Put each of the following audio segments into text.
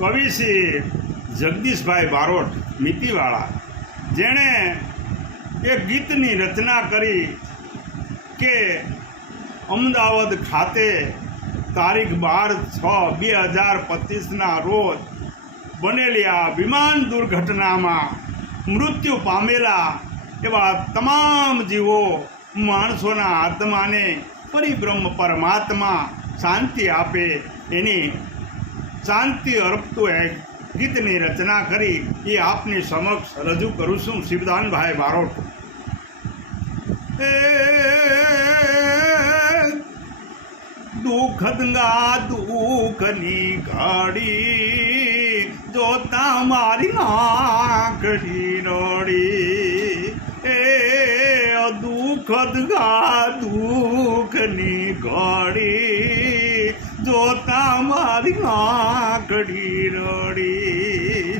કવિ શ્રી જગદીશભાઈ બારોટ મિતીવાળા, જેણે એક ગીતની રચના કરી કે અમદાવાદ ખાતે તારીખ 12/6/2025ના રોજ બનેલી આ વિમાન દુર્ઘટનામાં મૃત્યુ પામેલા એવા તમામ જીવો માણસોના આત્માને પરિબ્રહ્મ પરમાત્મા શાંતિ આપે એની શાંતિ અર્પતું એક ગીતની રચના કરી એ આપની સમક્ષ રજૂ કરું છું. શિવદાનભાઈ બારોટ. દુઃખદંગા દુઃખની ઘડી જોતા મારી આંખડી રડી, દુઃખદંગા દુઃખની ઘડી જોતા મારી આંખડી રડી.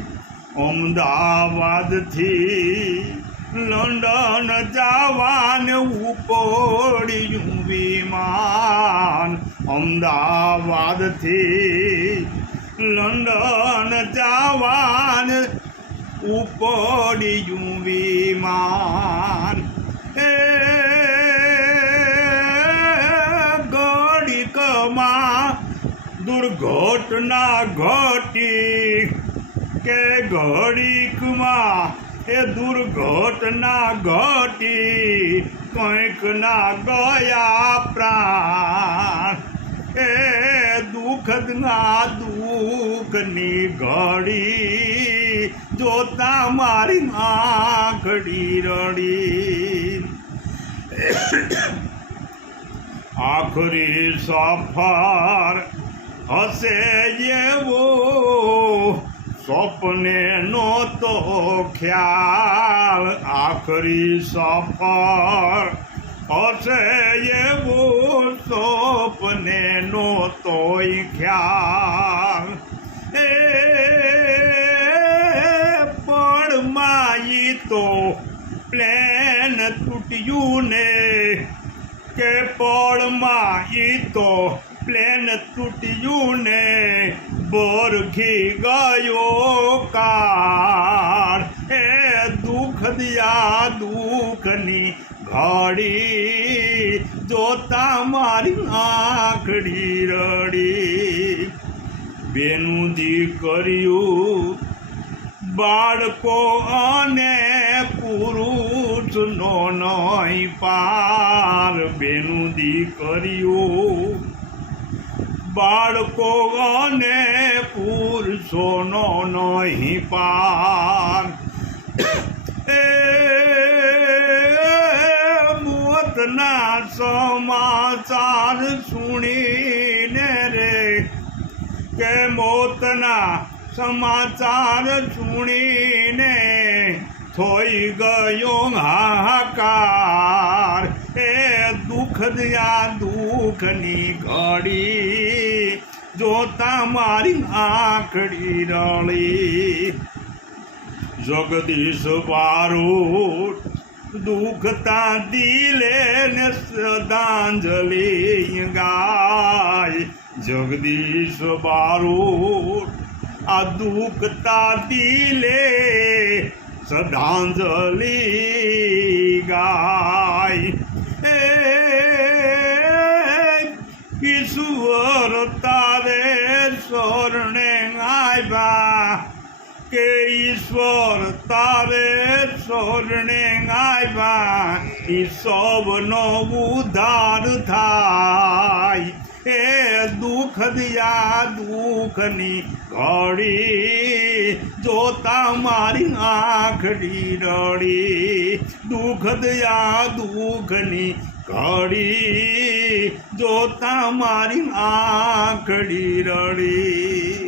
અમદાવાદથી લંડન જવાને ઉપડ્યું વિમાન, અમદાવાદથી લંડન જવાને ઉપડ્યું વિમાન. ઘડીકમાં દુર્ઘટના ઘટી કે ઘડીકમાં દુર્ઘટના ઘટી, કંઈક ના ગયા પ્રાણ. દુઃખના દુઃખની ઘડી જોતા મારી આંખડી રડી. આખરી સફર હશે એવો સ્વપ્ને નહોતો ખ્યાલ, આખરી સફર હશે એવો સ્વપ્ને નહોતો ખ્યાલ. પળમાં તો પ્લેન તૂટ્યું ને કે પળમાં તો પ્લેન તૂટ્યું ને બોરખી ગયો કાળ. દુઃખદિયા દુઃખની ઘડી જોતા મારી આંખડી રડી. બેનું દીકરીયું બાળકો અને પુરુષનો નહીં પાર, બેનું દીકરીયું બાળકો અને પુરુષોનો નહીં પાર. મોતના સમાચાર સુણીને રે કે મોતના સમાચાર સુણીને થઈ ગયો હાહાકાર. દુઃખદિયા દુઃખની ઘડી જોતા મારી આંખડી રળી. જગદીશ બારોટ દુઃખતા દિલે ને શ્રદ્ધાંજલિ ગાય. જગદીશ બારોટ આ દુઃખતા દિલે શ્રદ્ધાંજલિ ગાય. ઈશ્વર તારે શરણે આવ્યા કે ઈશ્વર તારે શરણે આવ્યા, ઈ સૌનો ઉદ્ધાર થાય. દુઃખદિયા દુઃખની ઘડી જોતા મારી આંખડી રડી. દુઃખદિયા દુઃખની ઘડી જોતા મારી આંખડી રડી.